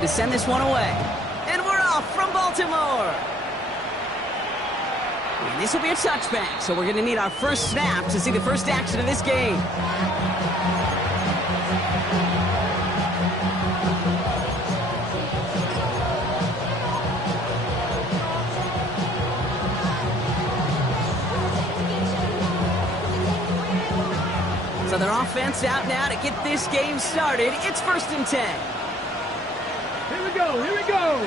to send this one away. And we're off from Baltimore. And this will be a touchback, so we're going to need our first snap to see the first action of this game. So their offense out now to get this game started. It's 1st and 10. Here we go, here we go.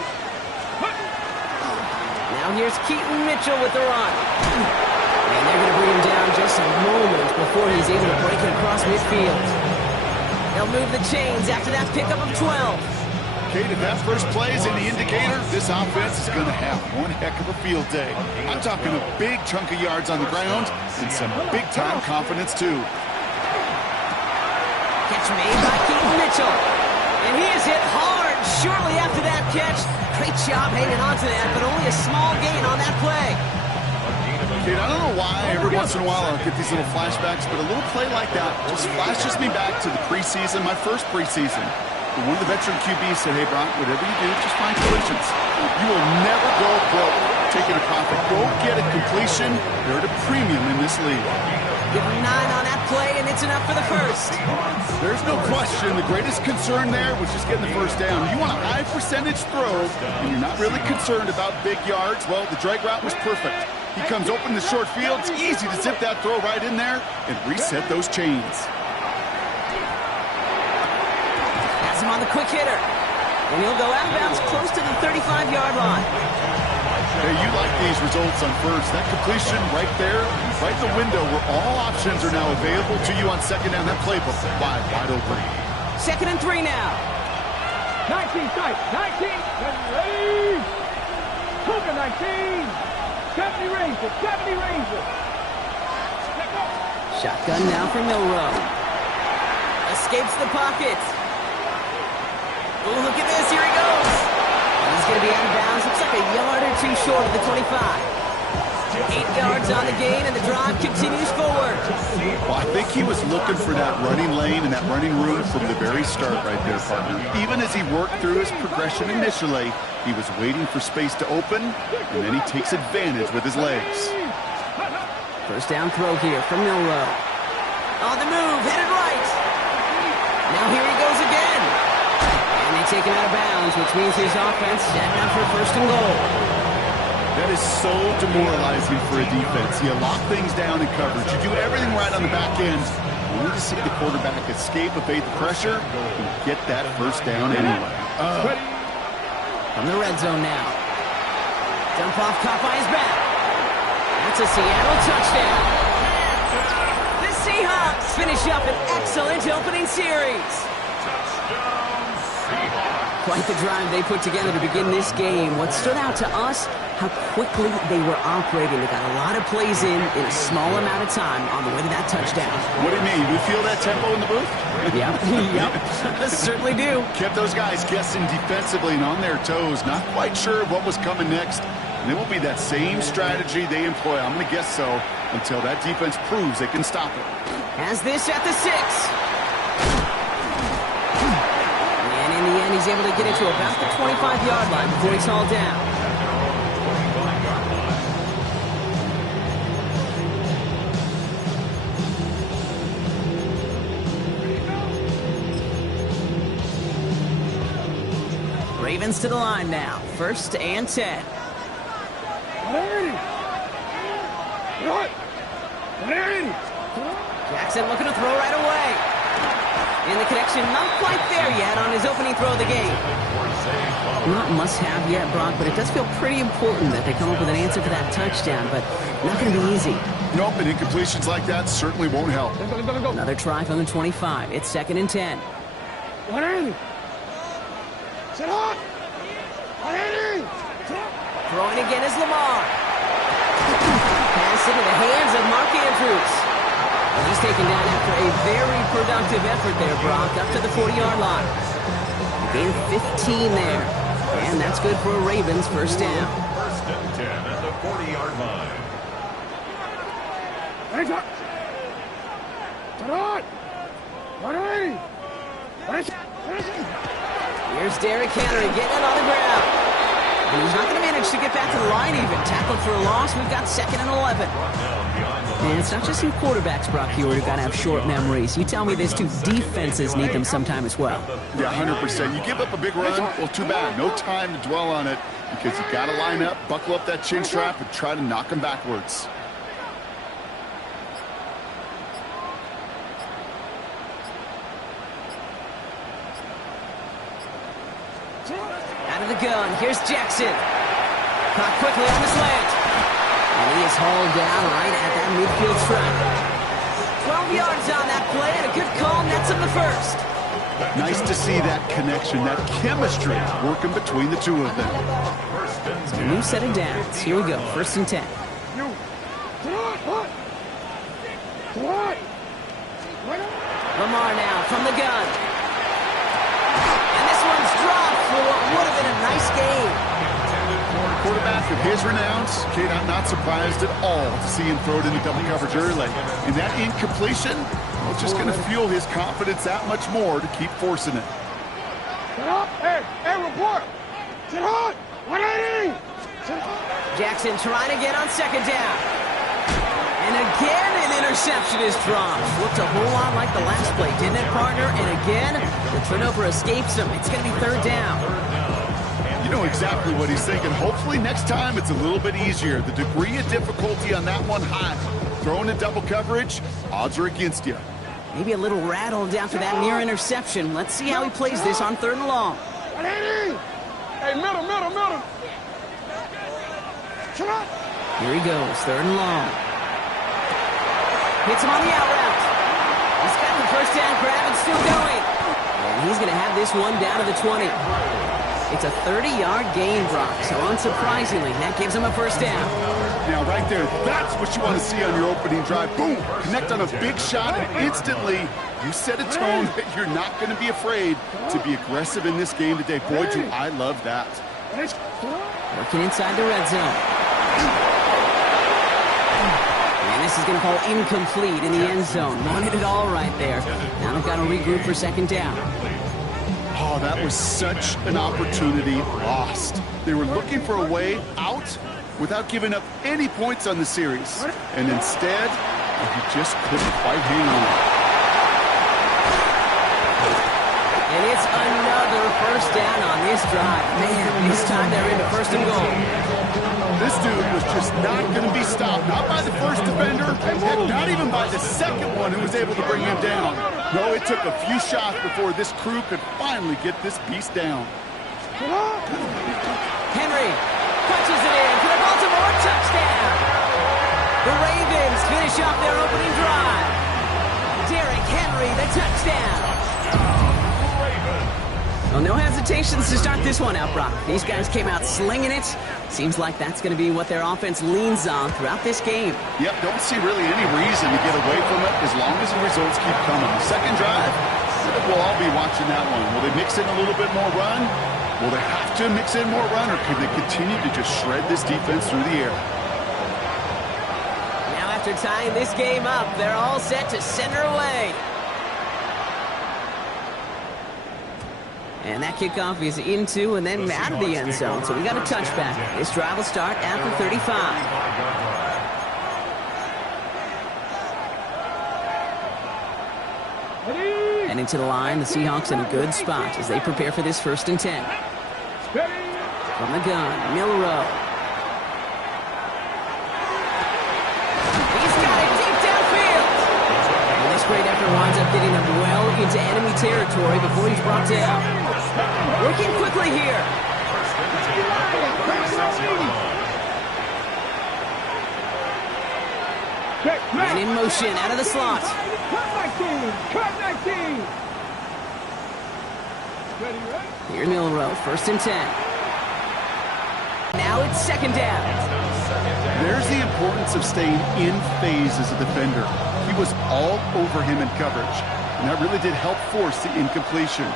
Now here's Keaton Mitchell with the run. And they're going to bring him down just a moment before he's able to break it across midfield. They'll move the chains after that pickup of 12. Kate, if that first play is in the indicator, this offense is going to have one heck of a field day. I'm talking a big chunk of yards on the ground and some big-time confidence, too. Catch made by Keaton Mitchell. And he is hit hard shortly after that catch. Great job hanging on to that, but only a small gain on that play. Kate, I don't know why every once in a while I'll get these little flashbacks, but a little play like that just flashes me back to the preseason, my first preseason. And one of the veteran QBs said, hey, Brock, whatever you do, just find completions. You will never go broke taking a profit. Go get a completion. They're at a premium in this league. Give him 9 on that play, and it's enough for the first. There's no question. The greatest concern there was just getting the first down. You want a high percentage throw, and you're not really concerned about big yards. Well, the drag route was perfect. He comes open the short field. It's easy to zip that throw right in there and reset those chains. Has him on the quick hitter. And he'll go out of bounds close to the 35-yard line. Hey, you like these results on first. That completion right there, right in the window where all options are now available to you on second down. That playbook wide open. 2nd and 3 now. 19, tight, 19, ready, Cougar 19, 70 Ranger, 70 Ranger. Shotgun now for Milroe. Escapes the pocket. Oh, look at this, here he goes. He's going to be out of bounds. Looks like a yard or 2 short of the 25. 8 yards on the gain, and the drive continues forward. Well, I think he was looking for that running lane and that running room from the very start right there, partner. Even as he worked through his progression initially, he was waiting for space to open, and then he takes advantage with his legs. First down throw here from Milroe. On the move, headed right. Now here he goes again. And they take him out of bounds, which means his offense setting up for 1st and goal. That is so demoralizing for a defense. You lock things down in coverage. You do everything right on the back end. You need to see the quarterback escape, evade the pressure, and get that first down anyway. From the red zone now. Dump off, caught by his back. That's a Seattle touchdown. The Seahawks finish up an excellent opening series. Quite the drive they put together to begin this game. What stood out to us, how quickly they were operating. They got a lot of plays in a small amount of time on the way to that touchdown. What do you mean? You feel that tempo in the booth? Yep. Certainly do. Kept those guys guessing defensively and on their toes, not quite sure what was coming next. And it will be that same strategy they employ, I'm going to guess so, until that defense proves they can stop it. Has this at the 6. In the end, he's able to get it to about the 25-yard line before he's hauled down. Ravens to the line now. 1st and 10. Jackson looking to throw right away. And the connection not quite there yet on his opening throw of the game. Not must-have yet, Brock, but it does feel pretty important that they come up with an answer for that touchdown, but not going to be easy. Nope, and incompletions like that certainly won't help. Another try from the 25. It's 2nd and 10. 180. Sit up. 180. Throwing again is Lamar. Pass into the hands of Mark Andrews. He's taken down after a very productive effort there, Brock, up to the 40-yard line. Gain of 15 there. And that's good for a Ravens first down. 1st and 10 at the 40-yard line. Hands up. Sit on. 180. Here's Derrick Henry getting it on the ground. And he's not going to manage to get back to the line even. Tackled for a loss. We've got 2nd and 11. And it's not just some quarterbacks, Brock Huard, who've got to have short memories. You tell me these two defenses need them sometime as well. Yeah, 100%. You give up a big run, well, too bad. No time to dwell on it because you got to line up, buckle up that chin strap, and try to knock them backwards. Out of the gun, here's Jackson. Caught quickly on the slant. And he is hauled down right at that midfield stripe. 12 yards on that play, and a good call nets him the first. Nice to see that connection, that chemistry working between the two of them. So a new set of downs. Here we go, 1st and 10. Lamar now from the gun. And this one's dropped for what would have been a nice game. Quarterback of his renowns, Kate, I'm not surprised at all to see him throw it into double coverage early. And that incompletion, well, just going to fuel his confidence that much more to keep forcing it. Sit up. Hey, report. Sit hot. 180. Jackson trying to get on 2nd down. And again, an interception is dropped. Looked a whole lot like the last play, didn't it, partner? And again, the turnover escapes him. It's going to be 3rd down. You know exactly what he's thinking. Hopefully next time it's a little bit easier. The degree of difficulty on that one high. Throwing in double coverage, odds are against you. Maybe a little rattled after that near interception. Let's see how he plays this on 3rd and long. 180. Hey, middle. Here he goes, 3rd and long. Hits him on the out route. He's got the 1st down grab and still going. And he's going to have this one down to the 20. It's a 30-yard gain, Brock, so unsurprisingly, that gives him a 1st down. Now, right there, that's what you want to see on your opening drive. Boom! Connect on a big shot, and instantly, you set a tone that you're not going to be afraid to be aggressive in this game today. Boy, do I love that. Working inside the red zone. And this is going to fall incomplete in the end zone. Wanted it all right there. Now they've got to regroup for 2nd down. Oh, that was such an opportunity lost. They were looking for a way out without giving up any points on the series. And instead, he just couldn't quite hang on. And it's another 1st down on this drive. Man, this time they're into 1st and goal. This dude was just not going to be stopped. Not by the first defender, and not even by the second one who was able to bring him down. No, it took a few shots before this crew could finally get this beast down. Henry punches it in for the Baltimore touchdown. The Ravens finish off their opening drive. Derrick Henry, the touchdown. Well, no hesitations to start this one out, Brock. These guys came out slinging it. Seems like that's going to be what their offense leans on throughout this game. Yep, don't see really any reason to get away from it as long as the results keep coming. The 2nd drive, we'll all be watching that one. Will they mix in a little bit more run? Will they have to mix in more run, or can they continue to just shred this defense through the air? Now after tying this game up, they're all set to center away. And that kickoff is into and then out of the end zone. So we got a touchback. This drive will start at the 35. And into the line, the Seahawks in a good spot as they prepare for this 1st and 10. From the gun, Milrow. He's got it deep downfield. And this great effort winds up getting him well into enemy territory before he's brought down. Working quickly here. And in motion, out of the slot. Cut 19. Here's Milrow, 1st and 10. Now it's 2nd down. There's the importance of staying in phase as a defender. He was all over him in coverage, and that really did help force the incompletion.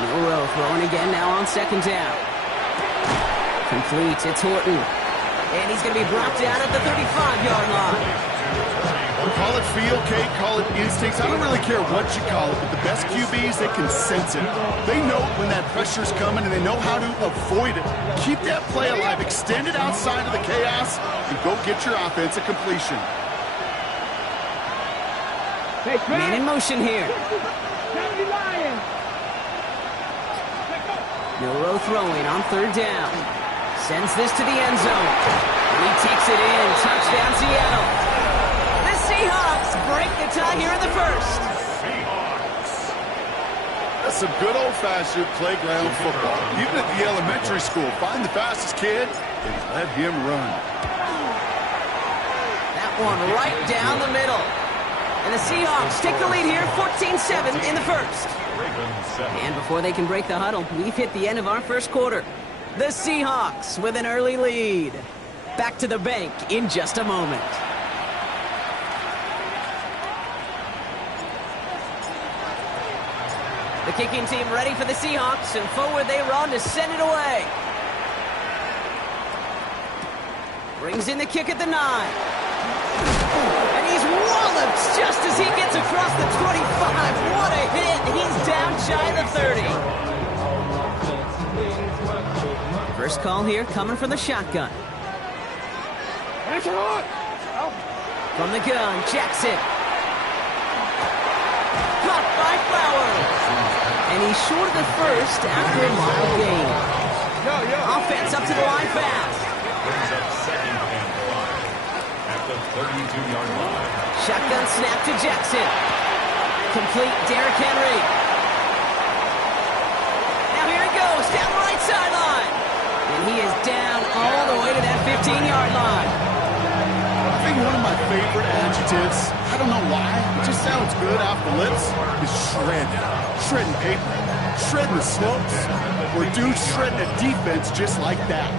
Milrow throwing again now on 2nd down. Complete, it's Horton. And he's going to be brought down at the 35-yard line. Call it feel, Kate, call it instincts. I don't really care what you call it, but the best QBs, they can sense it. They know when that pressure's coming, and they know how to avoid it. Keep that play alive. Extend it outside of the chaos, and go get your offense a completion. Man in motion here. Milroe throwing on third down. Sends this to the end zone. He takes it in. Touchdown, Seattle. The Seahawks break the tie here in the first. That's some good old-fashioned playground football. Even at the elementary school, find the fastest kid and let him run. That one right down the middle. And the Seahawks take the lead here, 14-7 in the first. And before they can break the huddle, we've hit the end of our first quarter. The Seahawks with an early lead. Back to the bank in just a moment. The kicking team ready for the Seahawks, and forward they run to send it away. Brings in the kick at the 9. And he's walloped just as he gets across the 25. What a hit. He's down shy of the 30. First call here coming from the shotgun. From the gun, Jackson. Caught by Flowers. And he's short of the first after a mild gain. Offense up to the line fast. Brings up second and 5 at the 32-yard line. Shotgun snap to Jackson. Complete Derrick Henry. Now here he goes down the right sideline. And he is down all the way to that 15-yard line. I think one of my favorite adjectives, I don't know why, it just sounds good off the lips, is shred. Shredding paper, shredding the slopes, or dude shredding a defense just like that.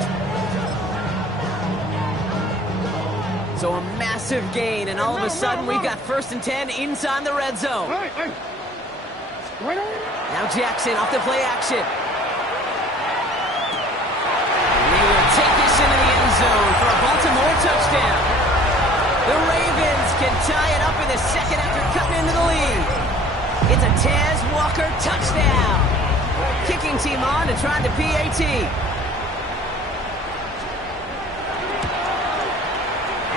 So a massive gain, and all of a sudden we've got 1st and 10 inside the red zone. Now Jackson off the play action. And they will take this into the end zone for a Baltimore touchdown. The Ravens can tie it up in the second after cutting into the lead. It's a Tez Walker touchdown. Kicking team on to try the PAT.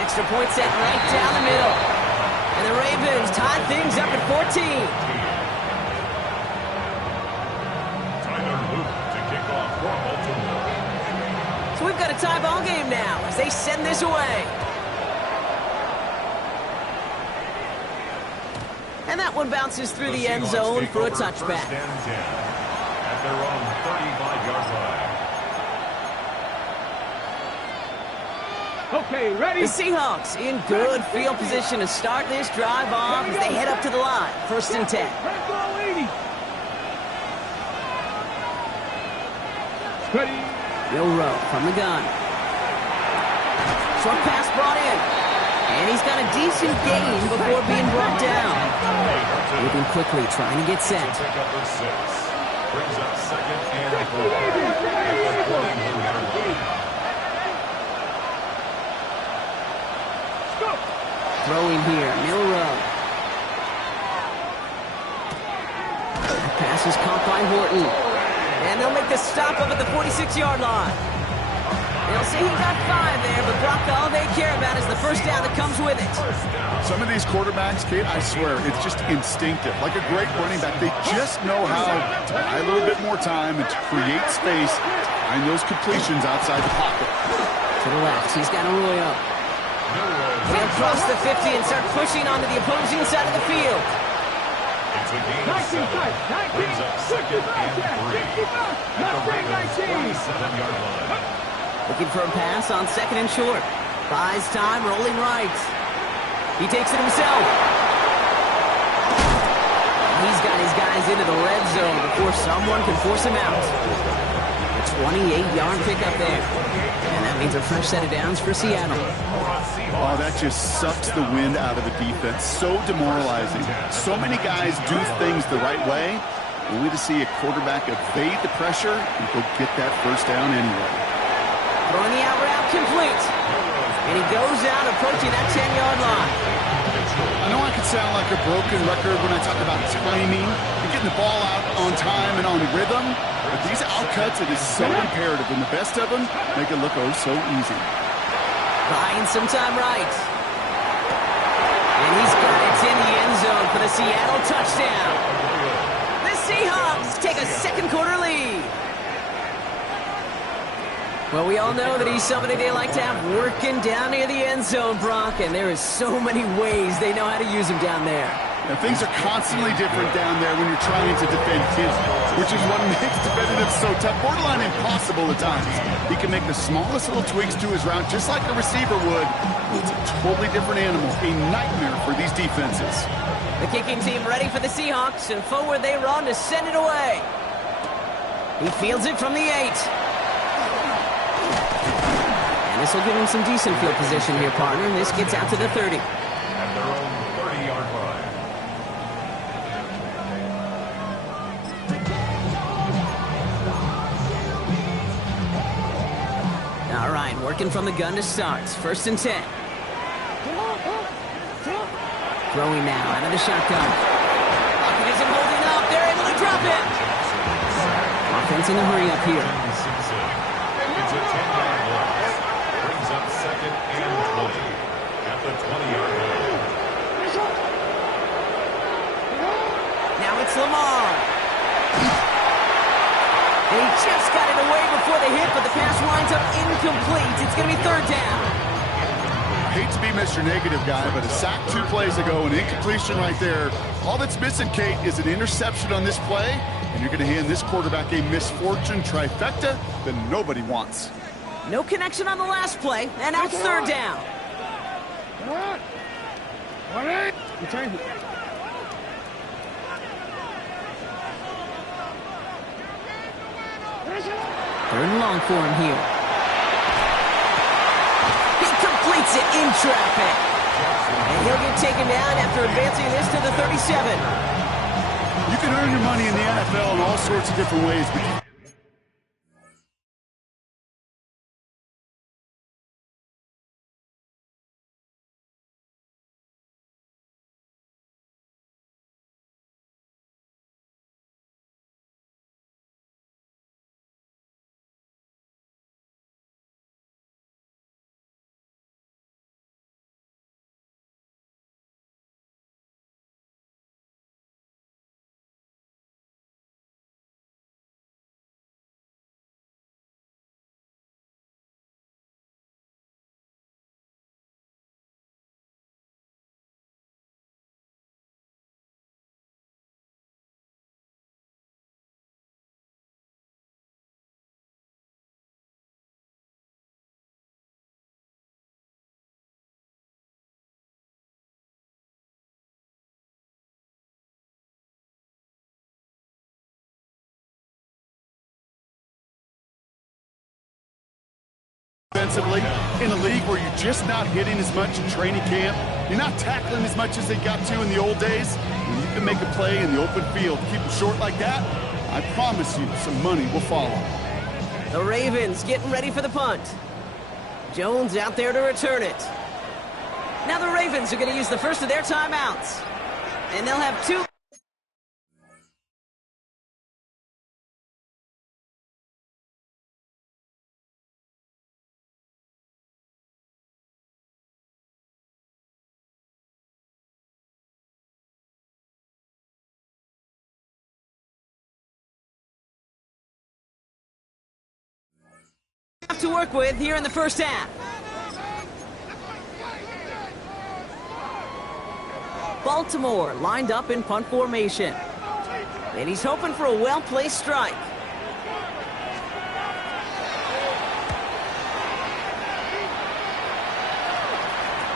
Extra point set right down the middle. And the Ravens tie things up at 14. Tyler Luke to kick off for Baltimore. So we've got a tie ball game now as they send this away. And that one bounces through the end zone for a touchback. First and 10 at their own 35-yard line. Okay, ready? The Seahawks in good field position to start this drive off as they head up to the line. 1st and 10. Ready? Milroe from the gun. Short pass brought in. And he's got a decent gain before being brought down. Moving quickly, trying to get set. Pick up for 6. Brings up second and 4 at the 41-yard line. Throwing here, Milroe. That pass is caught by Horton. And they'll make the stop up at the 46-yard line. They'll say he got 5 there, but Brock, all they care about is the first down that comes with it. Some of these quarterbacks, Kate, I swear, it's just instinctive. Like a great running back, they just know how to buy a little bit more time and to create space, find those completions outside the pocket. To the left, he's got Arroyo. They'll cross the 50 and start pushing onto the opposing side of the field. It's a gain of 7. Brings up second and 3 at the Ravens 47-yard line. Looking for a pass on 2nd and short. Buys time, rolling right. He takes it himself. He's got his guys into the red zone before someone can force him out. A 28-yard pickup there. And that means a fresh set of downs for Seattle. Oh, that just sucks the wind out of the defense. So demoralizing. So many guys do things the right way, only to see a quarterback evade the pressure and go get that first down anyway. Throwing the out route complete. And he goes out approaching that 10-yard line. I know I could sound like a broken record when I talk about timing and getting the ball out on time and on rhythm, but these outcuts, it is so imperative, and the best of them make it look oh so easy. Buying some time right. And he's got it in the end zone for the Seattle touchdown. The Seahawks take a second quarter lead. Well, we all know that he's somebody they like to have working down near the end zone, Brock, and there is so many ways they know how to use him down there. Now, things are constantly different down there when you're trying to defend him, which is what makes defending him so tough, borderline impossible at times. He can make the smallest little tweaks to his route, just like a receiver would. It's a totally different animal, a nightmare for these defenses. The kicking team ready for the Seahawks, and forward they run to send it away. He fields it from the 8. And this will give him some decent field position here, partner, and this gets out to the 30. At their own 30-yard line. All right, working from the gun to start. 1st and 10. Throwing now out of the shotgun. Lockett isn't holding up. They're able to drop it. Offense in a hurry up here. It's a 10-yard loss. Brings up 2nd and 20 at the 20-yard line. Now it's Lamar. They just got it away before the hit, but the pass winds up incomplete. It's going to be 3rd down. Hate to be Mr. Negative guy, but a sack 2 plays ago, an incompletion right there. All that's missing, Kate, is an interception on this play, and you're going to hand this quarterback a misfortune trifecta that nobody wants. No connection on the last play, and now it's 3rd down. Return. 3rd and long for him here. He completes it in traffic. And he'll get taken down after advancing this to the 37. You can earn your money in the NFL in all sorts of different ways, but offensively in a league where you're just not hitting as much in training camp, you're not tackling as much as they got to in the old days, and you can make a play in the open field. Keep them short like that, I promise you some money will follow. The Ravens getting ready for the punt. Jones out there to return it. Now the Ravens are going to use the first of their timeouts. And they'll have 2. To work with here in the first half. Baltimore lined up in punt formation. And he's hoping for a well-placed strike.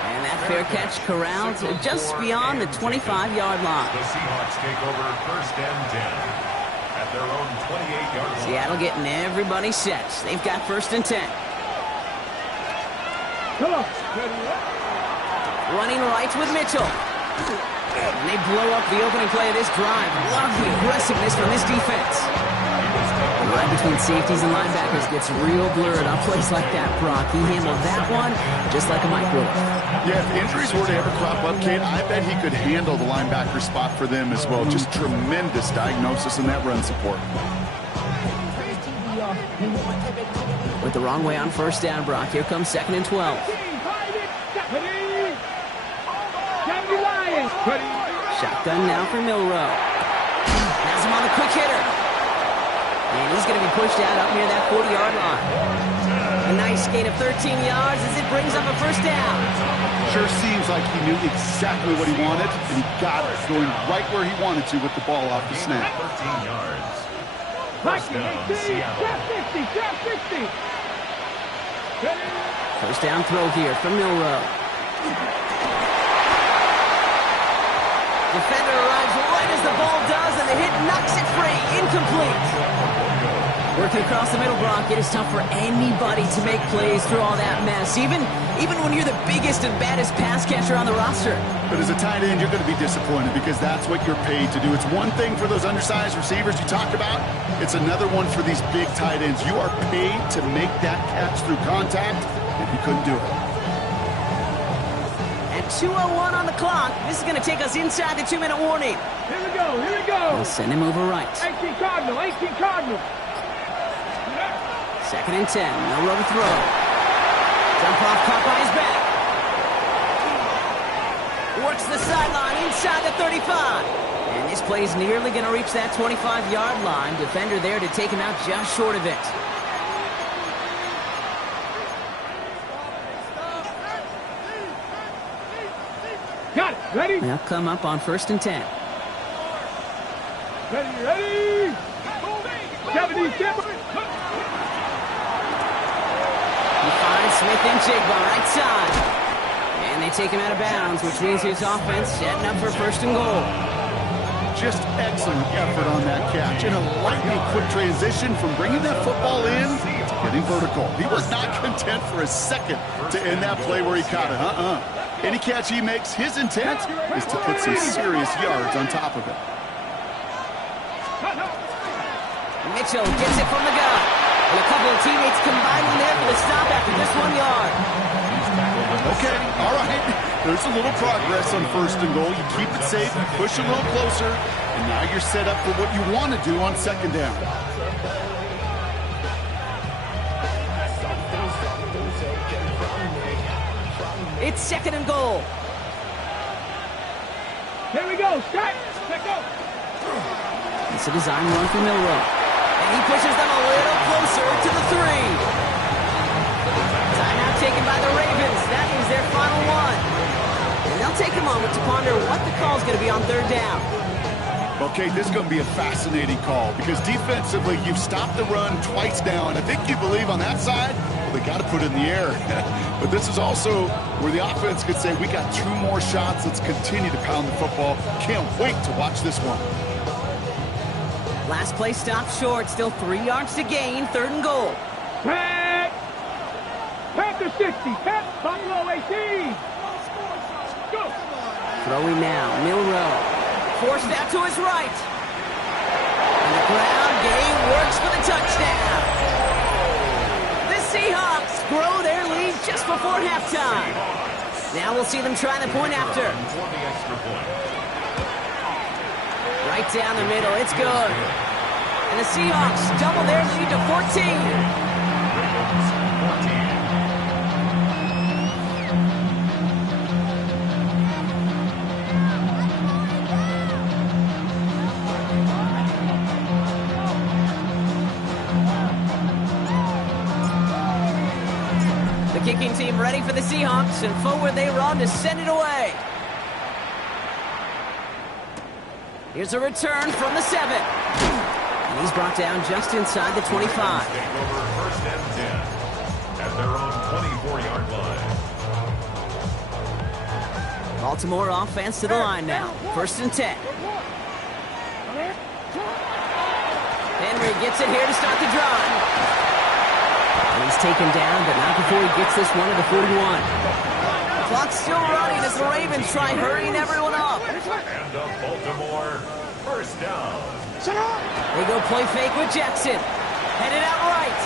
And that fair catch corralled just beyond the 25-yard line. The Seahawks take over 1st and 10. At their own 28-yard line. Seattle getting everybody set. They've got 1st and 10. Come on. Running right with Mitchell. And they blow up the opening play of this drive. Love the aggressiveness from this defense. The line between safeties and linebackers gets real blurred on plays like that, Brock. He handled that one just like a mic would. Yeah, if injuries were to ever crop up, Kate, I bet he could handle the linebacker spot for them as well. Just tremendous diagnosis in that run support. With the wrong way on first down, Brock. Here comes 2nd and 12. Shotgun now for Milroe. Has him on the quick hitter. And he's going to be pushed out up near that 40-yard line. A nice gain of 13 yards as it brings up a first down. Sure seems like he knew exactly what he wanted, and he got it, going right where he wanted to with the ball off the snap. 13 yards. First down, Seattle. First down throw here from Milroe. Defender arrives right as the ball does, and the hit knocks it free. Incomplete. Working across the middle, Brock, it is tough for anybody to make plays through all that mess, even when you're the biggest and baddest pass catcher on the roster. But as a tight end, you're going to be disappointed because that's what you're paid to do. It's one thing for those undersized receivers you talked about. It's another one for these big tight ends. You are paid to make that catch through contact, and he couldn't do it. And 2:01 on the clock. This is going to take us inside the 2-minute warning. Here we go. We'll send him over right. 18 Cardinal. 2nd and 10. No room to throw. Jump off, caught by his back. Works the sideline inside the 35. And this play is nearly going to reach that 25-yard line. Defender there to take him out just short of it. Got it. Ready? They'll come up on 1st and 10. Ready. 70. He finds Smith and Jigba right side. And they take him out of bounds, which means his offense setting up for 1st and goal. Just excellent effort on that catch. And a lightning quick transition from bringing that football in to getting vertical. He was not content for a second to end that play where he caught it. Any catch he makes, his intent is to put some serious yards on top of it. Mitchell gets it from the gun. And a couple of teammates combining there for the stop after this 1 yard. Okay, all right. There's a little progress on 1st and goal. You keep it safe, you push a little closer, and now you're set up for what you want to do on 2nd down. It's 2nd and goal. Here we go. Start. Let go. It's a design run for Milroe. And he pushes them a little closer to the 3. Timeout taken by the Ravens. That is their final one. And they'll take a moment to ponder what the call is going to be on 3rd down. Okay, this is going to be a fascinating call because defensively, you've stopped the run twice now, and I think you believe on that side, well, they got to put it in the air. But this is also where the offense could say, we got 2 more shots. Let's continue to pound the football. Can't wait to watch this one. Last play stopped short. Still 3 yards to gain. 3rd and goal. Panther 60. Buffalo 18. Go. Throwing now. Milroe. Forced out to his right. And the ground game works for the touchdown. The Seahawks grow their lead just before halftime. Now we'll see them try the point after. Right down the middle. It's good. And the Seahawks double their lead to 14. The kicking team ready for the Seahawks, and forward they run to send it away. Here's a return from the 7. And he's brought down just inside the 25. Take over 1st and 10 at their own 24-yard line. Baltimore offense to the line now. 1st and 10. Henry gets it here to start the drive. And he's taken down, but not before he gets this one to the 41. The clock's still running as the Ravens try hurrying everyone up. And a Baltimore 1st down. They go play fake with Jackson. Headed out right.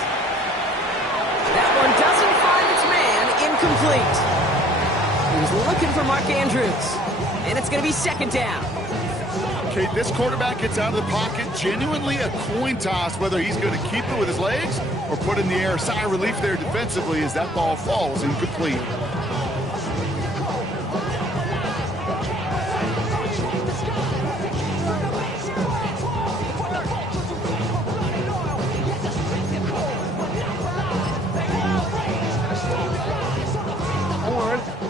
That one doesn't find its man. Incomplete. He's looking for Mark Andrews. And it's going to be second down. Okay, this quarterback gets out of the pocket. Genuinely a coin toss whether he's going to keep it with his legs or put it in the air. Sigh of relief there defensively as that ball falls incomplete.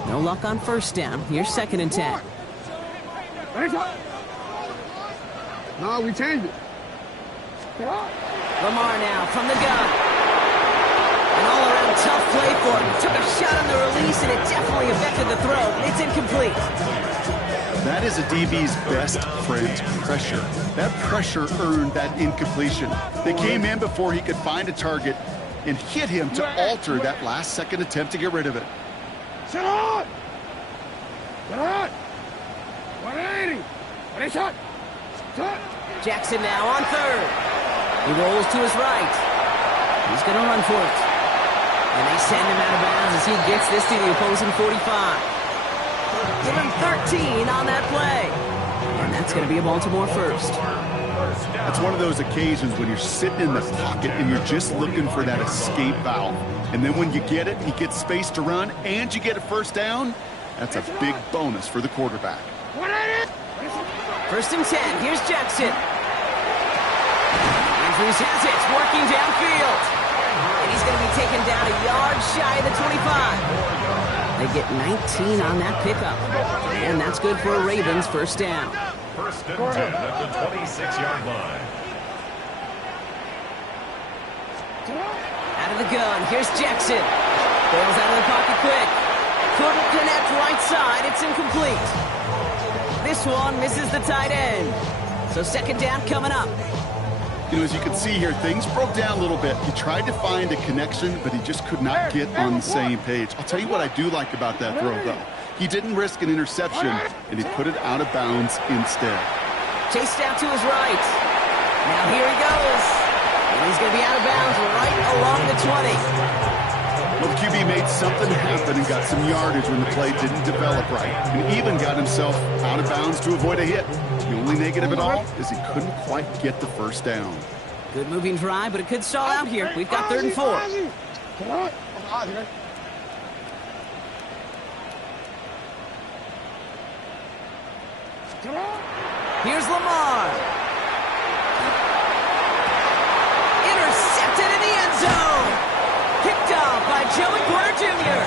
No luck on first down. Here's second and 10. No, we changed it. Lamar now from the gun. An all-around tough play for him. Took a shot on the release, and it definitely affected the throw. It's incomplete. That is a DB's best friend, pressure. That pressure earned that incompletion. They came in before he could find a target and hit him to alter that last-second attempt to get rid of it. Sit on! Sit on! 180! Ready, shot! Shot! Jackson now on third. He rolls to his right. He's going to run for it. And they send him out of bounds as he gets this to the opposing 45. Give him 13 on that play. And that's going to be a Baltimore first. That's one of those occasions when you're sitting in the pocket and you're just looking for that escape valve. And then when you get it, he gets space to run, and you get a first down. That's a big bonus for the quarterback. 180! First and 10. Here's Jackson. Andrews has it, working downfield. And he's going to be taken down a yard shy of the 25. They get 19 on that pickup. And that's good for a Ravens first down. First and 10 at the 26-yard line. Out of the gun, here's Jackson. Bails out of the pocket quick. Couldn't connect right side, it's incomplete. This one misses the tight end. So second down coming up. You know, as you can see here, things broke down a little bit. He tried to find a connection, but he just could not get on the same page. I'll tell you what I do like about that throw, though. He didn't risk an interception, and he put it out of bounds instead. Chased out to his right. Now here he goes. And he's going to be out of bounds right along the 20. Well, the QB made something happen and got some yardage when the play didn't develop right, and even got himself out of bounds to avoid a hit. The only negative at all is he couldn't quite get the first down. Good moving drive, but it could stall out here. We've got 3rd and 4. Here's Lamar. Intercepted in the end zone. Picked off by Joey Porter Jr.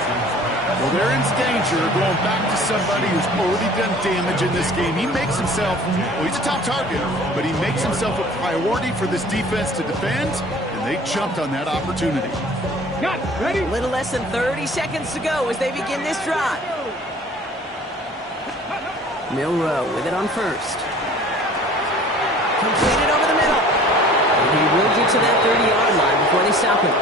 Well, they're in danger going back to somebody who's already done damage in this game. He makes himself, well, he's a top target, but he makes himself a priority for this defense to defend, and they jumped on that opportunity. Got ready? A little less than 30 seconds to go as they begin this drive. Milroe with it on first. Completed over the middle. And he will get to that 30-yard line before they stop him.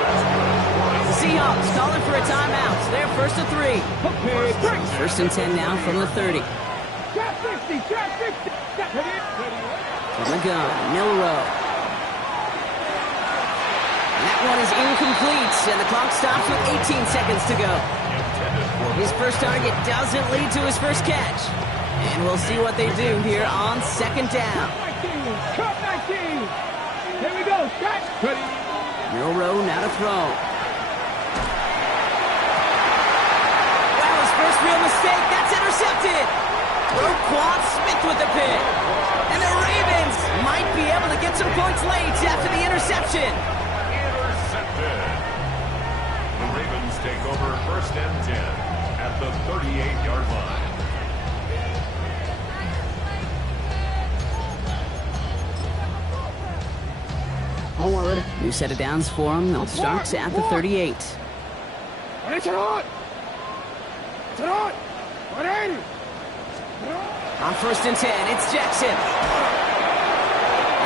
The Seahawks calling for a timeout. They're first and 3. First and 10 now from the 30. From the gun, Milroe. And that one is incomplete, and the clock stops with 18 seconds to go. His first target doesn't lead to his first catch. And we'll see what they do here on second down. Cut 19! Here we go, catch! Milroe now to throw. Wow, his first real mistake. That's intercepted. Roquan Smith with the pick. And the Ravens might be able to get some points late after the interception. Intercepted. The Ravens take over first and 10 at the 38-yard line. New set of downs for them. They'll start at the 38. On first and 10, it's Jackson. And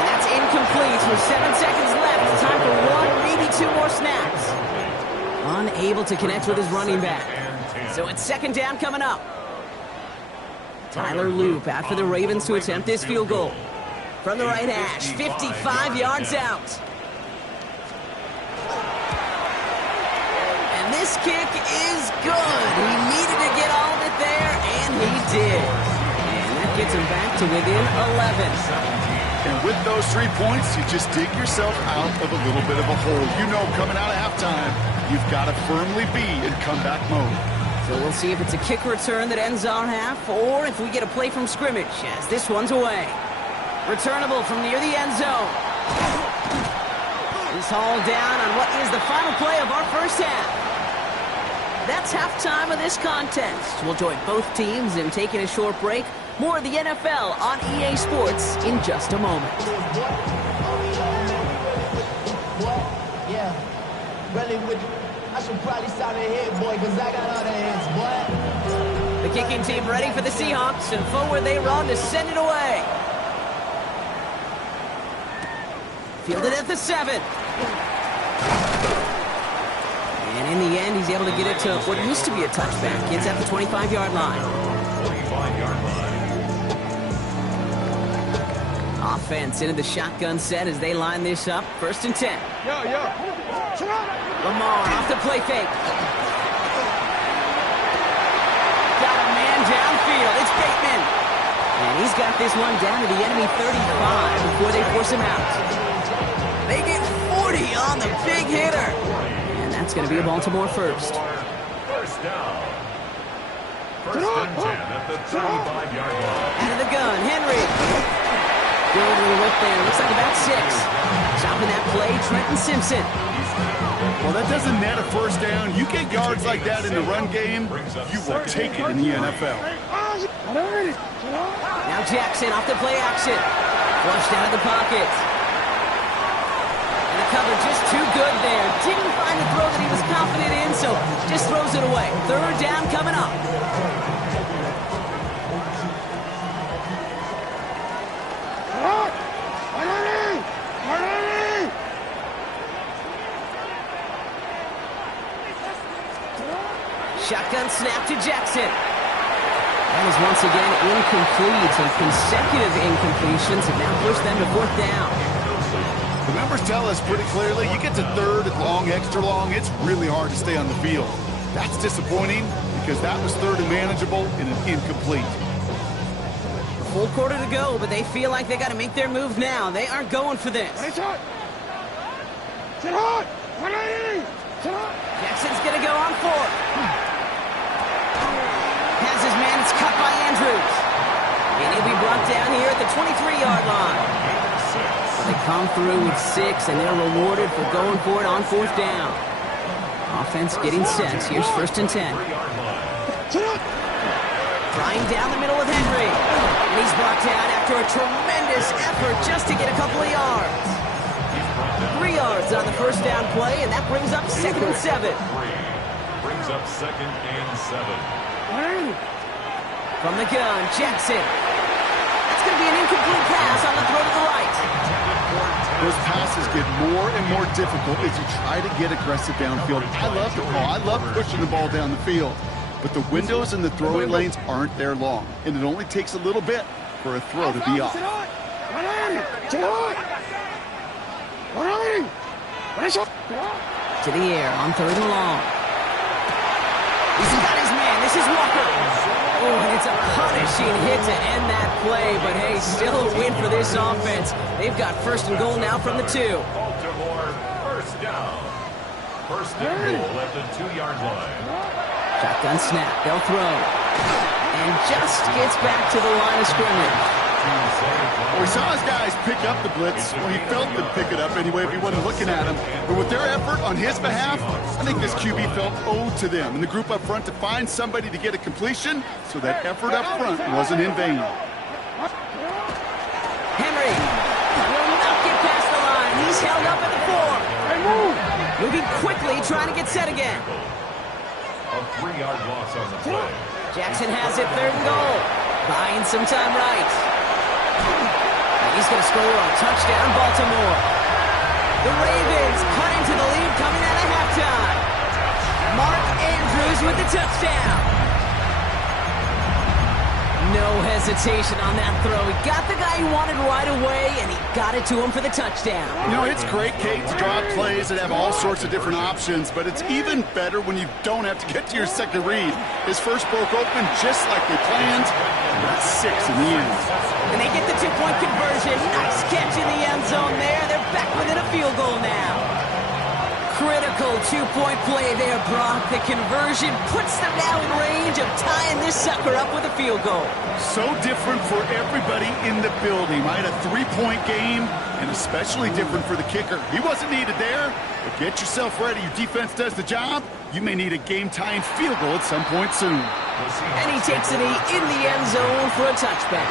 that's incomplete with 7 seconds left. Time for 1, maybe 2 more snaps. Unable to connect with his running back. So it's second down coming up. Tyler Loop out for the Ravens to attempt this field goal. From the right hash, 55 yards out. And this kick is good. He needed to get all of it did. And that gets them back to within 11. And with those 3 points, you just dig yourself out of a little bit of a hole. You know, coming out of halftime, you've got to firmly be in comeback mode. So we'll see if it's a kick return that ends our half, or if we get a play from scrimmage, as this one's away. Returnable from near the end zone. He's hauled down on what is the final play of our first half. That's halftime of this contest. We'll join both teams in taking a short break. More of the NFL on EA Sports in just a moment. Yeah, really would you? I should probably start a hit, boy, because I got all the hits, boy. The kicking team ready for the Seahawks, and forward they run to send it away. Fielded at the 7. And in the end, he's able to get it to what used to be a touchback. It's at the 25-yard line. 25-yard line. Offense into the shotgun set as they line this up. 1st and 10. Lamar off the play fake. Got a man downfield. It's Bateman. And he's got this one down to the enemy 35 before they force him out. They get 40 on the big hitter. And that's going to be a Baltimore first. First down. 1st and 10 at the 35-yard line. Out of the gun, Henry. Good little whip there. Looks like about 6. Stopping that play, Trenton Simpson. Well, that doesn't net a first down. You get yards like that in the run game, you will take it in the NFL. Now Jackson off the play action. Flushed out of the pocket. And the cover just too good there. Didn't find the throw that he was confident in, so just throws it away. 3rd down coming up. Shotgun snap to Jackson. That is once again incomplete. Some consecutive incompletions have now pushed them to 4th down. The numbers tell us pretty clearly, you get to 3rd and long, extra long, it's really hard to stay on the field. That's disappointing because that was 3rd and manageable and an incomplete. A full quarter to go, but they feel like they got to make their move now. They aren't going for this. Jackson's going to go on 4th. Has his man, it's cut by Andrews. And he'll be brought down here at the 23-yard line. They come through with 6, and they're rewarded for going for it on 4th down. Offense getting set. Here's 1st and 10. Flying down the middle with Henry. And he's brought down after a tremendous effort just to get a couple of yards. 3 yards on the 1st down play, and that brings up 2nd and 7. Brings up 2nd and 7. From the gun, Jackson. That's going to be an incomplete pass on the throw to the right. Those passes get more and more difficult as you try to get aggressive downfield. I love the ball. I love pushing the ball down the field. But the windows in the throwing lanes aren't there long, and it only takes a little bit for a throw to be off. To the air on 3rd and long. He's got his man. This is Walker. Oh, and it's a punishing hit to end that play, but hey, still a win for this offense. They've got 1st and goal now from the 2. Baltimore, 1st down. 1st and goal at the 2-yard line. Shotgun snap. They'll throw. And just gets back to the line of scrimmage. Well, we saw his guys pick up the blitz. Well, he felt them pick it up anyway if he wasn't looking at him. But with their effort on his behalf, I think this QB felt owed to them and the group up front to find somebody to get a completion, so that effort up front wasn't in vain. Henry will not get past the line. He's held up at the 4. Moving quickly, trying to get set again. A 3-yard loss on the play. Jackson has it, 3rd and goal. Buying some time right. And he's going to score a touchdown, Baltimore. The Ravens cut into the lead coming out of halftime. Mark Andrews with the touchdown. No hesitation on that throw. He got the guy he wanted right away, and he got it to him for the touchdown. You know, it's great, Kate, to draw plays and have all sorts of different options, but it's even better when you don't have to get to your second read. His first broke open just like they planned, and that's 6 in the end. And they get the two-point conversion. Nice catch in the end zone there. They're back within a field goal now. Critical two-point play there, Brock. The conversion puts them now in range of tying this sucker up with a field goal. So different for everybody in the building, right? A 3-point game, and especially different for the kicker. He wasn't needed there, but get yourself ready. Your defense does the job. You may need a game-tying field goal at some point soon. And he takes it in the end zone for a touchback.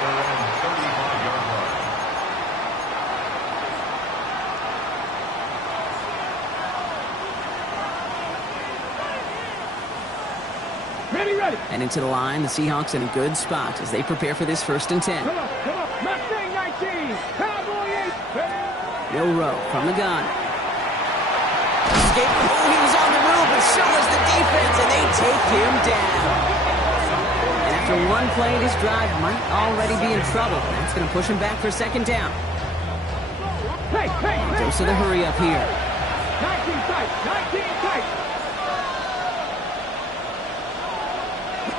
Ready. And into the line, the Seahawks in a good spot as they prepare for this 1st and 10. Come on. Mustang 19. Cowboy 8. Milrow from the gun. Escape. Oh, he was on the move, but so was the defense, and they take him down. And after one play, this drive might already be in trouble. That's going to push him back for 2nd down. Hey. Dose of the hurry up here. 19 tight.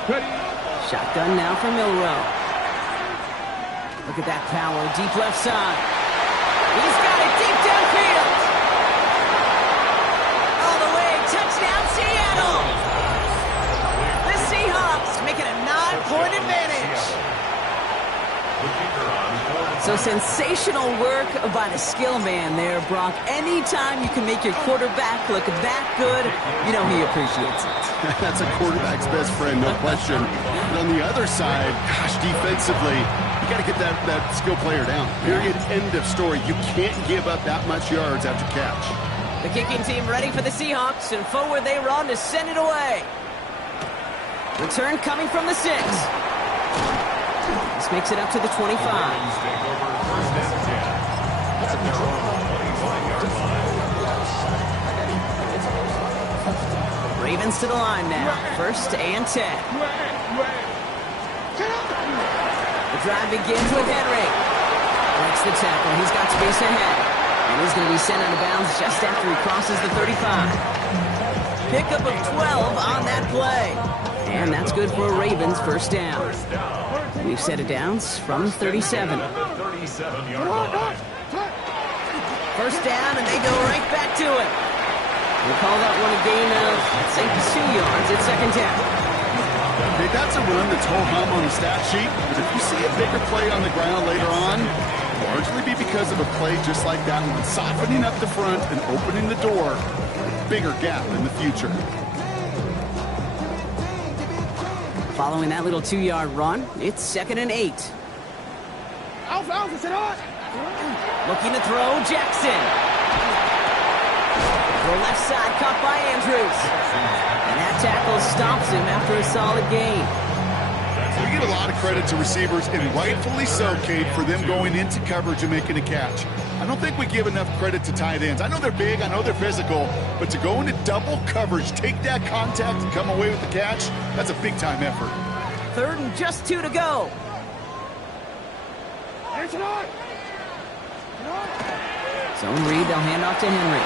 Ready. Shotgun now for Milrow. Look at that power, deep left side. He's got it deep downfield. All the way, touchdown Seattle. The Seahawks making a 9-point advantage. So sensational work by the skill man there, Brock. Anytime you can make your quarterback look that good, you know he appreciates it. That's a quarterback's best friend, no question. But on the other side, gosh, defensively, you got to get that skill player down. Period. End of story. You can't give up that much yards after catch. The kicking team ready for the Seahawks, and forward they run to send it away. Return coming from the 6. This makes it up to the 25. Ravens to the line now. 1st and 10. The drive begins with Henry. Breaks the tackle. He's got space ahead. And he's going to be sent out of bounds just after he crosses the 35. Pickup of 12 on that play. And that's good for a Ravens 1st down. We've set it downs from 37. 1st down, and they go right back to it. We'll call that one a gain of, let's say, 2 yards at 2nd down. Okay, that's a run that's ho-hum on the stat sheet, but if you see a bigger play on the ground later on, it'll largely be because of a play just like that one, softening up the front and opening the door for a bigger gap in the future. Following that little 2-yard run, it's 2nd and 8. Alpha, sit on. Looking to throw, Jackson. The left side caught by Andrews. And that tackle stops him after a solid gain. We give a lot of credit to receivers, and rightfully so, Kate, for them going into coverage and making a catch. I don't think we give enough credit to tight ends. I know they're big, I know they're physical, but to go into double coverage, take that contact, and come away with the catch, that's a big-time effort. 3rd and just 2 to go. Zone read, they'll hand off to Henry.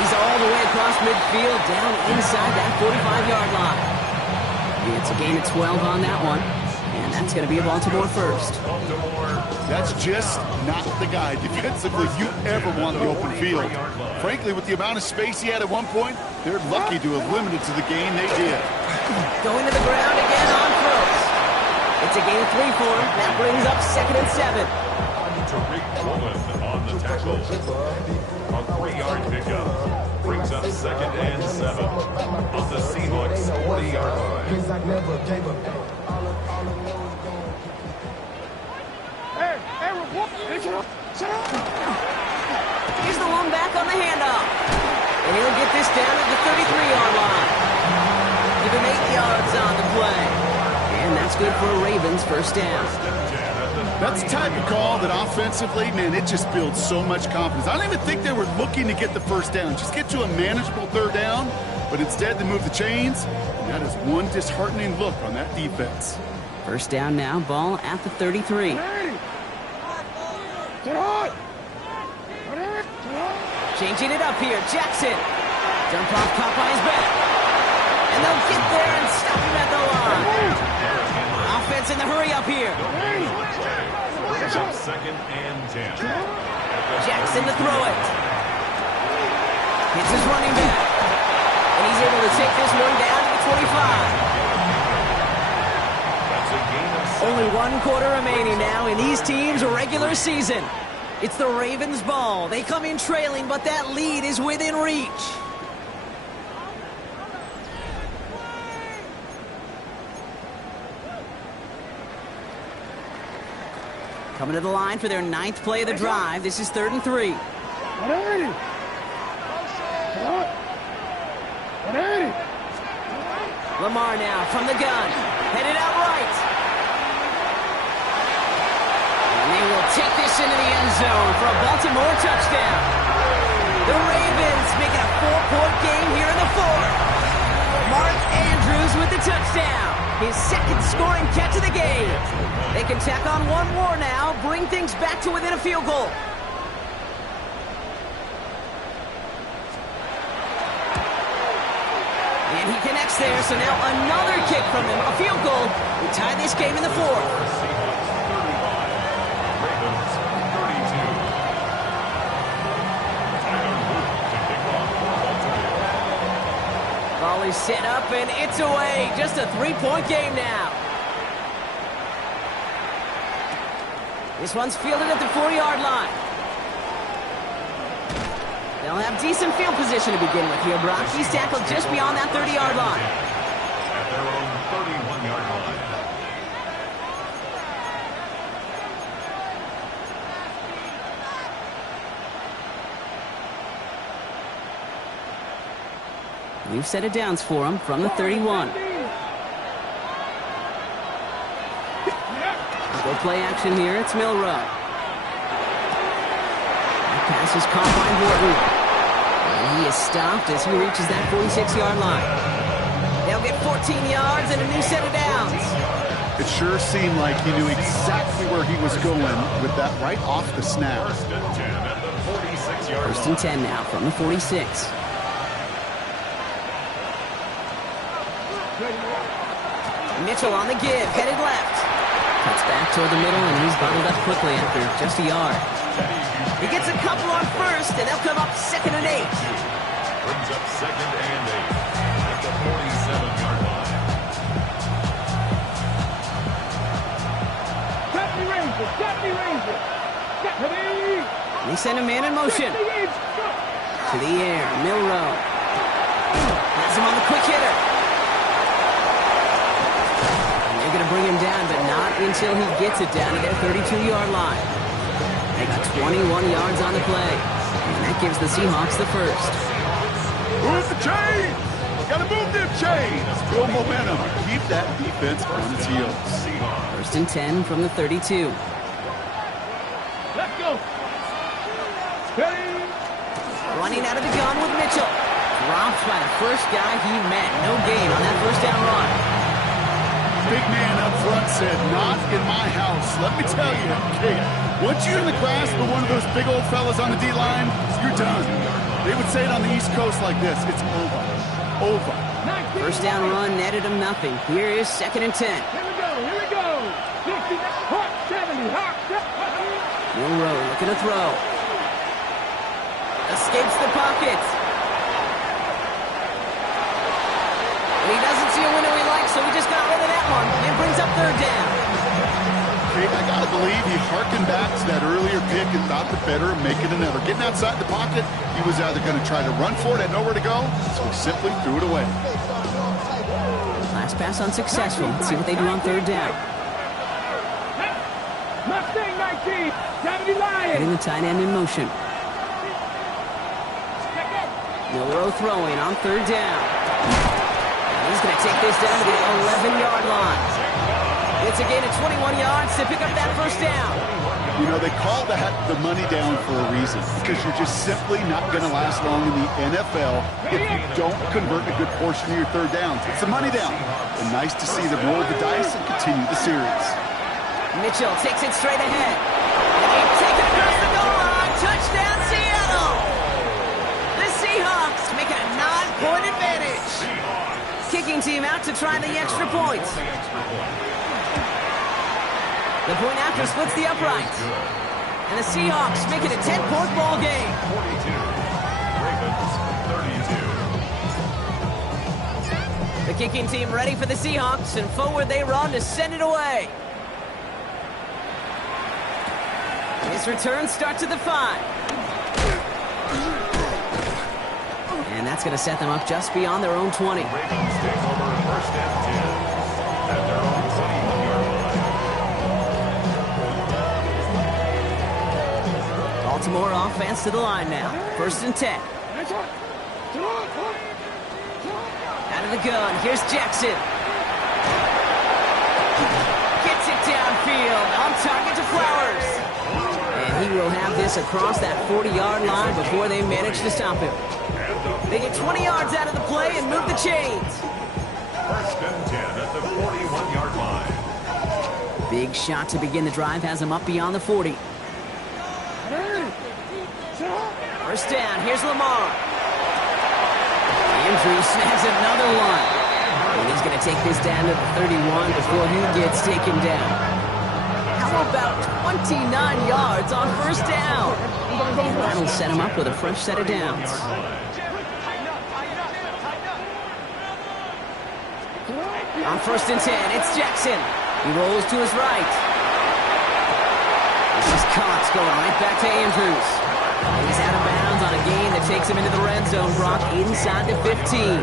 He's all the way across midfield, down inside that 45-yard line. It's a gain of 12 on that one, and that's going to be a Baltimore 1st. That's just not the guy defensively you ever want in the open field. Frankly, with the amount of space he had at one point, they're lucky to have limited to the gain they did. Going to the ground again on throws. It's a gain of 3 for him. That brings up 2nd and 7. Tariq Woolen on the tackle. A 3-yard pickup. Brings up 2nd and 7 on the Seahawks 40-yard line. He's the one back on the handoff. And he'll get this down at the 33-yard line. Give him 8 yards on the play. And that's good for a Ravens 1st down. That's the type of call that offensively, man, it just builds so much confidence. I don't even think they were looking to get the 1st down. Just get to a manageable 3rd down, but instead they move the chains. And that is one disheartening look on that defense. First down now, ball at the 33. Changing it up here, Jackson. Dump off, caught by his back. And they'll get there and stop him at the line. Offense in the hurry up here. Second and 10. Jackson to throw it. Hits his running back. And he's able to take this one down to the 25. That's a gain of 7. Only 1 quarter remaining now in these teams' regular season. It's the Ravens' ball. They come in trailing, but that lead is within reach. Coming to the line for their 9th play of the drive. This is 3rd and 3. Lamar now from the gun. Headed out right. And they will take this into the end zone for a Baltimore touchdown. The Ravens making a 4-point game here in the 4th. Mark Andrews with the touchdown. His 2nd scoring catch of the game. They can tack on 1 more now, bring things back to within a field goal. And he connects there, so now another kick from him, a field goal. We tie this game in the 4th. Ball is set up, and it's away. Just a 3-point game now. This one's fielded at the 4-yard line. They'll have decent field position to begin with here, Brock. He's tackled just beyond that 30-yard line. At their own 31-yard line. We've set it downs for him from the 31. Go play action here. It's Milroe. The pass is caught by Wharton. And he is stopped as he reaches that 46-yard line. They'll get 14 yards and a new set of downs. It sure seemed like he knew exactly where he was going with that right off the snap. First and 10 at the 46-yard line. First and 10 now from the 46. Mitchell on the give, headed left. Cuts back toward the middle, and he's bottled up quickly after just a yard. He gets a couple on first, and they'll come up 2nd and 8. Brings up 2nd and 8 at the 47-yard line. Deputy Ranger. They send a man in motion. To the air, Milroe. Has him on the quick hitter. They're going to bring him down, but not until he gets it down to their 32-yard line. They got 21 yards on the play, and that gives the Seahawks the first. Move the chains! Gotta move them chains! Build momentum. Keep that defense on its heels. First and 10 from the 32. Let's go. Running out of the gun with Mitchell. Dropped by the first guy he met. No gain on that first down run. Big man up front said, not in my house. Let me tell you, kid, once you're in the grasp of one of those big old fellas on the D-line, you're done. They would say it on the East Coast like this, it's over. Over. First down run netted him nothing. Here is 2nd and 10. Here we go. 60, 70, Milroe looking to throw. Escapes the pocket. And he doesn't see a window he likes, so he just got rid of that one. And brings up 3rd down. Jake, I gotta believe he harkened back to that earlier pick and thought the better of making another. Getting outside the pocket, he was either going to try to run for it, had nowhere to go, so he simply threw it away. Last pass unsuccessful. Let's see what they do on 3rd down. Mustang 19, Deputy Lion. Getting the tight end in motion. Milroe throwing on 3rd down. And he's going to take this down to the 11-yard line. It's a gain of 21 yards to pick up that first down. You know, they call that the money down for a reason, because you're just simply not going to last long in the NFL if you don't convert a good portion of your third downs. It's the money down. And nice to see them roll the dice and continue the series. Mitchell takes it straight ahead. And he's taken across the goal line. Touchdown, Seattle! The Seahawks make it a 9-point advantage. Kicking team out to try the extra point. The point after splits the upright. And the Seahawks make it a 10-point ball game. 42. Ravens 32. The kicking team ready for the Seahawks, and forward they run to send it away. His return starts at the 5. And that's going to set them up just beyond their own 20. Ravens take over first and 10 at their own 21-yard line. Baltimore offense to the line now. First and 10. Out of the gun, here's Jackson. Gets it downfield, on target to Flowers. And he will have this across that 40-yard line before they manage to stop him. They get 20 yards out of the play and move the chains. First and 10 at the 41-yard line. Big shot to begin the drive has them up beyond the 40. First down, here's Lamar. Andrews snags another one. And he's going to take this down to the 31 before he gets taken down. How about 29 yards on first down? And that'll set him up with a fresh set of downs. On first and 10, it's Jackson. He rolls to his right. This is Cox going right back to Andrews. And he's out of bounds on a gain that takes him into the red zone, Brock, inside the 15.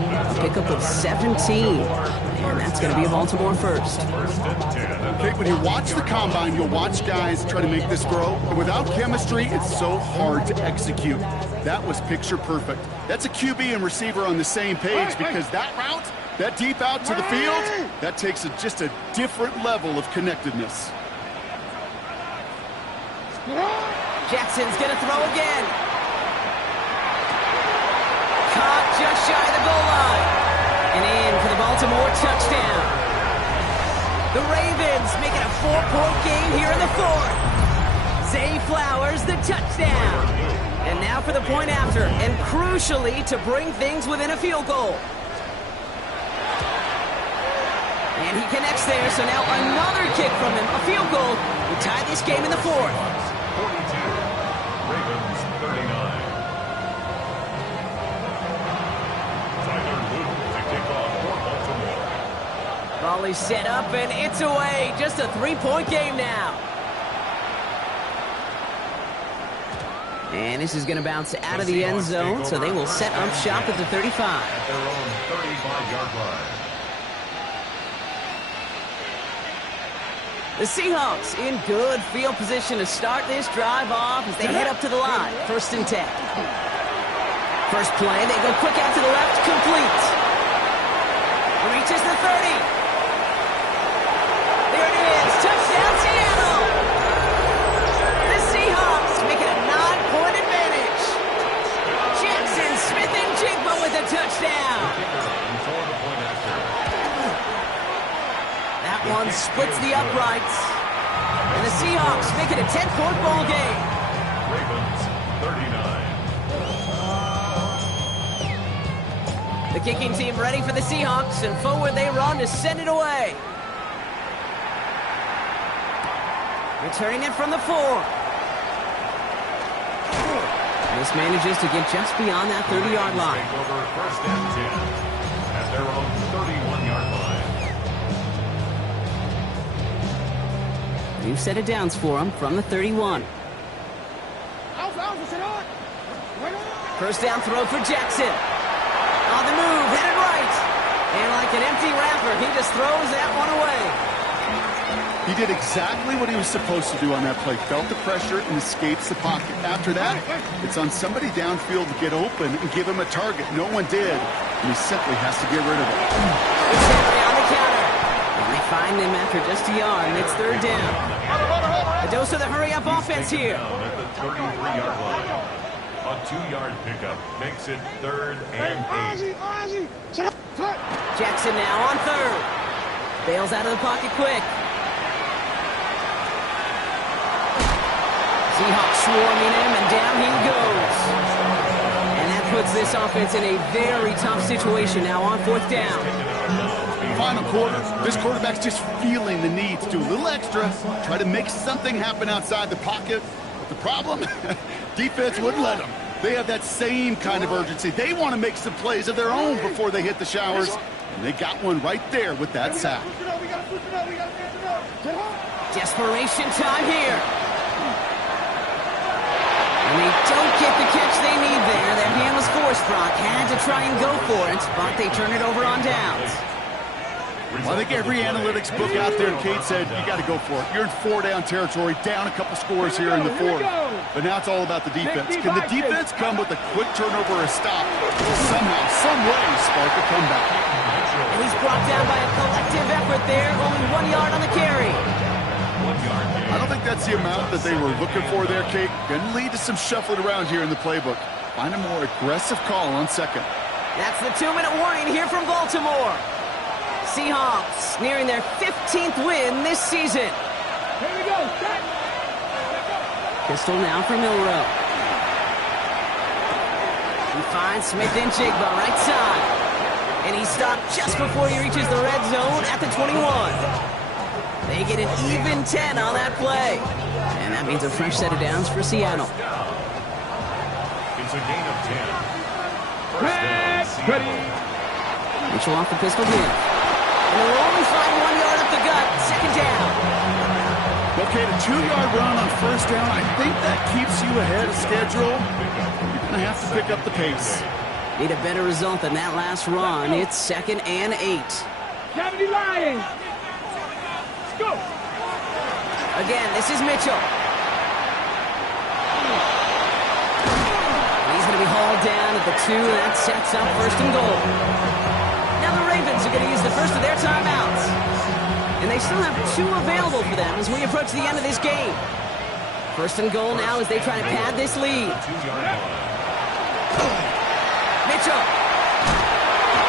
A pickup of 17. And that's going to be a Baltimore first. Okay, when you watch the combine, you'll watch guys try to make this throw. And without chemistry, it's so hard to execute. That was picture perfect. That's a QB and receiver on the same page, because that route, that deep out to the field, that takes just a different level of connectedness. Jackson's going to throw again. Caught just shy of the goal line. And in for the Baltimore touchdown. The Ravens make it a 4-point game here in the fourth. Zay Flowers, the touchdown. And now for the point after, and crucially to bring things within a field goal. And he connects there, so now another kick from him, a field goal, will tie this game in the fourth. 42. Ravens 39. Tyler Luke to kick off for Baltimore. Volley set up, and it's away. Just a 3-point game now. And this is going to bounce out of the end zone, so they will set up shop at the 35. At their own 35-yard line. The Seahawks in good field position to start this drive off as they head up to the line. First and 10. First play, they go quick out to the left, complete. Reaches the 30. There it is, touchdown Seattle. The Seahawks make it a 9-point advantage. Jackson, Smith, and Jigba with a touchdown. That one splits the uprights. And the Seahawks make it a 10-point ball game. Ravens 39. The kicking team ready for the Seahawks, and forward they run to send it away. Returning it from the 4. This manages to get just beyond that 30-yard line. Take over first and 10 at their own 31-yard line. New set of downs for them from the 31. First down throw for Jackson. On the move, headed right. And like an empty wrapper, he just throws that one away. He did exactly what he was supposed to do on that play. Felt the pressure and escapes the pocket. After that, it's on somebody downfield to get open and give him a target. No one did, and he simply has to get rid of it. Henry on the counter. And they find him after just a yard, and it's third down. The dose of the hurry-up offense here. Down at the 33-yard line. A 2-yard pickup makes it 3rd and 8. Jackson now on 3rd. Bails out of the pocket quick. Seahawks swarming him, and down he goes. And that puts this offense in a very tough situation now on 4th down. Final quarter, this quarterback's just feeling the need to do a little extra, try to make something happen outside the pocket. But the problem, defense wouldn't let them. They have that same kind of urgency. They want to make some plays of their own before they hit the showers. And they got one right there with that sack. Desperation time here. And they don't get the catch they need there. That hand was forced. Brock had to try and go for it, but they turn it over on downs. Well, I think every analytics book out there, Kate said, you got to go for it. You're in 4-down territory, down a couple scores here in the 4th. But now it's all about the defense. Can the defense come with a quick turnover or a stop? Somehow, some way, spark a comeback. And he's brought down by a collective effort there, only 1 yard on the carry. I don't think that's the amount that they were looking for there, Kate. Going to lead to some shuffling around here in the playbook. Find a more aggressive call on 2nd. That's the 2-minute warning here from Baltimore. Seahawks nearing their 15th win this season. Here we go. Pistol now for Milrow. He finds Smith and Jigba right side. And he stopped just before he reaches the red zone at the 21. They get an even 10 on that play. And that means a fresh set of downs for Seattle. It's a gain of 10. First down, Seattle. Mitchell off the pistol give. And they'll only find 1 yard up the gut. 2nd down. Okay, a 2-yard run on 1st down. I think that keeps you ahead of schedule. You're going to have to pick up the pace. Need a better result than that last run. It's 2nd and 8. 70 Lions. Let's go. Again, this is Mitchell. He's going to be hauled down at the 2, and that sets up 1st and goal. Now the Ravens are going to use the first of their timeouts. And they still have 2 available for them as we approach the end of this game. 1st and goal now as they try to pad this lead. Mitchell.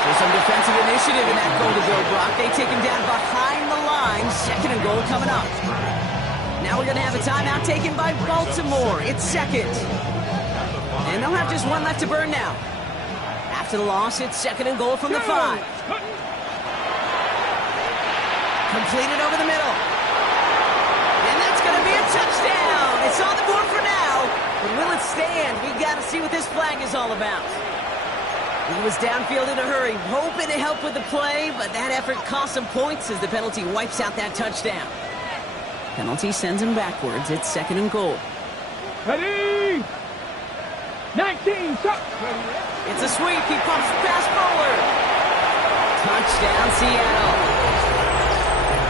There's some defensive initiative in that goal to go, Brock. They take him down behind the line. 2nd and goal coming up. Now we're going to have a timeout taken by Baltimore. It's 2nd. And they'll have just 1 left to burn now. After the loss, it's 2nd and goal from the 5. Completed over the middle. And that's going to be a touchdown. It's on the board for now. But will it stand? We've got to see what this flag is all about. He was downfield in a hurry, hoping to help with the play, but that effort cost him points as the penalty wipes out that touchdown. Penalty sends him backwards. It's 2nd and goal. Ready. 19. Shot. It's a sweep. He pumps pass forward. Touchdown, Seattle.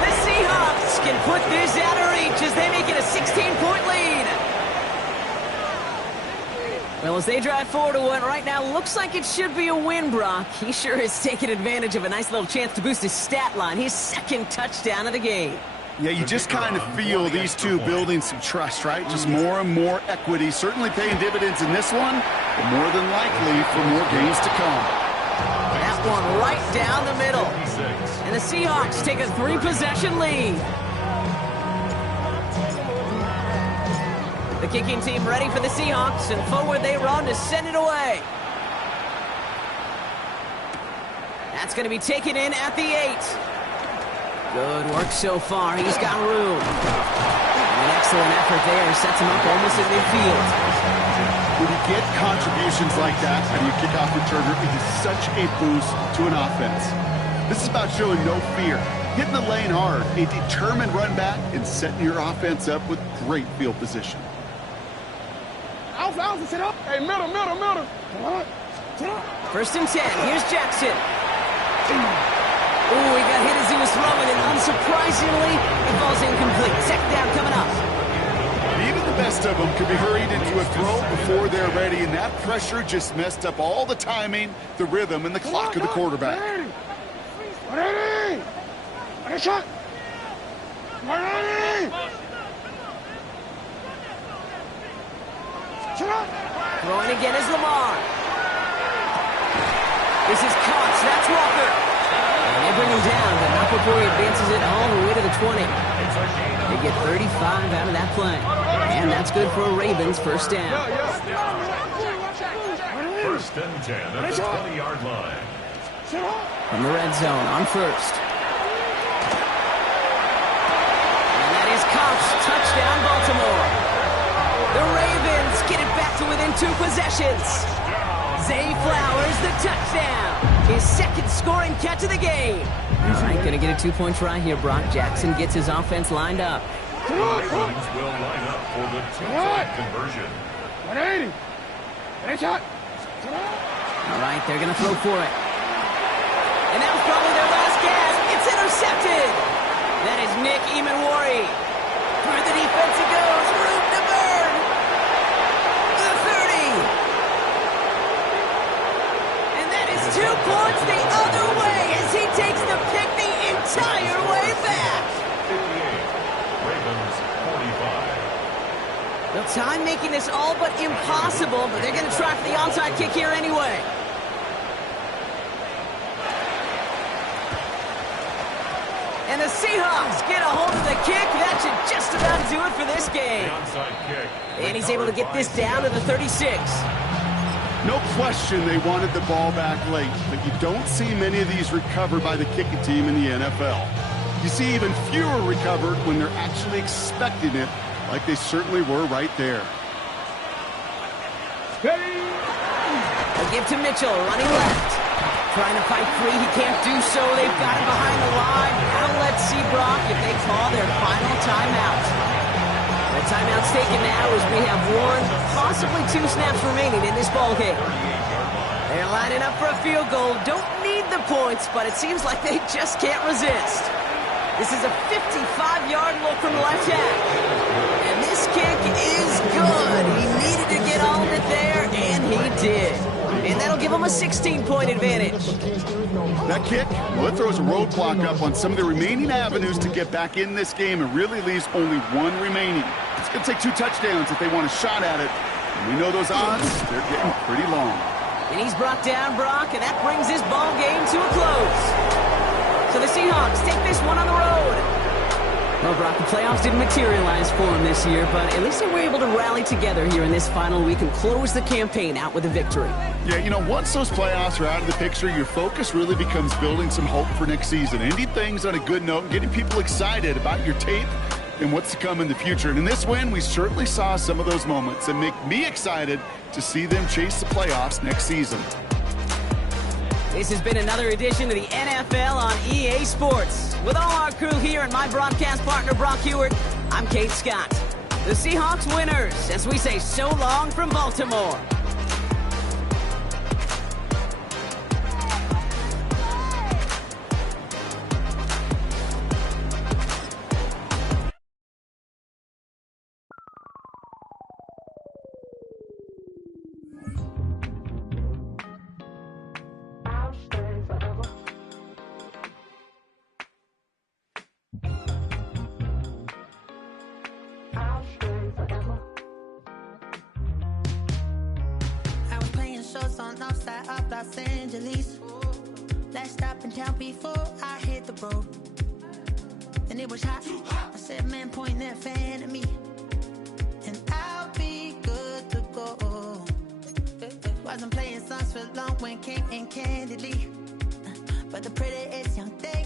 The Seahawks can put this out of reach as they make it a 16-point lead. Well, as they drive forward to what right now looks like it should be a win, Brock. He sure has taken advantage of a nice little chance to boost his stat line. His 2nd touchdown of the game. Yeah, you just kind of feel these two building some trust, right? Just more and more equity. Certainly paying dividends in this one, but more than likely for more games to come. That one right down the middle. And the Seahawks take a 3-possession lead. The kicking team ready for the Seahawks, and forward they run to send it away. That's going to be taken in at the 8. Good work so far. He's got room. An excellent effort there. Sets him up almost at midfield. When you get contributions like that and you kick off returner, it is such a boost to an offense. This is about showing no fear. Hitting the lane hard, a determined run back, and setting your offense up with great field position. Alpha, sit up. Hey, middle. Come on. Sit up. 1st and 10. Here's Jackson. Ooh, he got hit as he was throwing, and unsurprisingly, it falls incomplete. 2nd down coming up. Even the best of them could be hurried into a throw before they're ready, and that pressure just messed up all the timing, the rhythm, and the clock of the quarterback. Ready. Ready, shot. Ready. Throwing again is Lamar. This is caught. That's Walker. And they bring him down, but not before he advances it all the way to the 20. They get 35 out of that play. And that's good for a Ravens first down. First and 10 at the 20-yard line. From the red zone on first. And that is Cox. Touchdown, Baltimore. The Ravens get it back to within 2 possessions. Zay Flowers, the touchdown. His second scoring catch of the game. All right, going to get a 2-point try here. Brock Jackson gets his offense lined up. The Ravens will line up for the 2-point conversion. 180. Headshot. All right, they're going to throw for it. And that was probably their last gasp. It's intercepted. That is Nick Emanwari. Through the defense it goes. Room to burn. The 30. And that is 2 points the other way as he takes the pick the entire way back. 58. Ravens 45. Well, time making this all but impossible, but they're going to try for the onside kick here anyway. And the Seahawks get a hold of the kick. That should just about do it for this game. The onside kick. And he's able to get this down to the 36. No question they wanted the ball back late, but you don't see many of these recovered by the kicking team in the NFL. You see even fewer recovered when they're actually expecting it, like they certainly were right there. A give to Mitchell, running left. Trying to fight free, he can't do so. They've got him behind the line. Now let's see, Brock, if they call their final timeout. The timeout's taken now as we have 1, possibly 2 snaps remaining in this ballgame. They're lining up for a field goal. Don't need the points, but it seems like they just can't resist. This is a 55-yard look from the left tackle. And this kick is good. He needed to get all of it there, and he did. And that'll give him a 16-point advantage. That kick, well, it throws a roadblock up on some of the remaining avenues to get back in this game and really leaves only 1 remaining. It's going to take 2 touchdowns if they want a shot at it. And we know those odds, they're getting pretty long. And he's brought down, Brock, and that brings his ball game to a close. So the Seahawks take this one on the road. Well, Brock, the playoffs didn't materialize for him this year, but at least they were able to rally together here in this final week and close the campaign out with a victory. Yeah, you know, once those playoffs are out of the picture, your focus really becomes building some hope for next season, ending things on a good note and getting people excited about your tape and what's to come in the future. And in this win, we certainly saw some of those moments that make me excited to see them chase the playoffs next season. This has been another edition of the NFL on EA Sports. With all our crew here and my broadcast partner, Brock Heward, I'm Kate Scott. The Seahawks winners, as we say so long from Baltimore. Los Angeles. Last stop in town before I hit the road. And it was hot. I said, man, point that fan at me. And I'll be good to go. Wasn't playing songs for long when came in candidly. But the prettiest young thing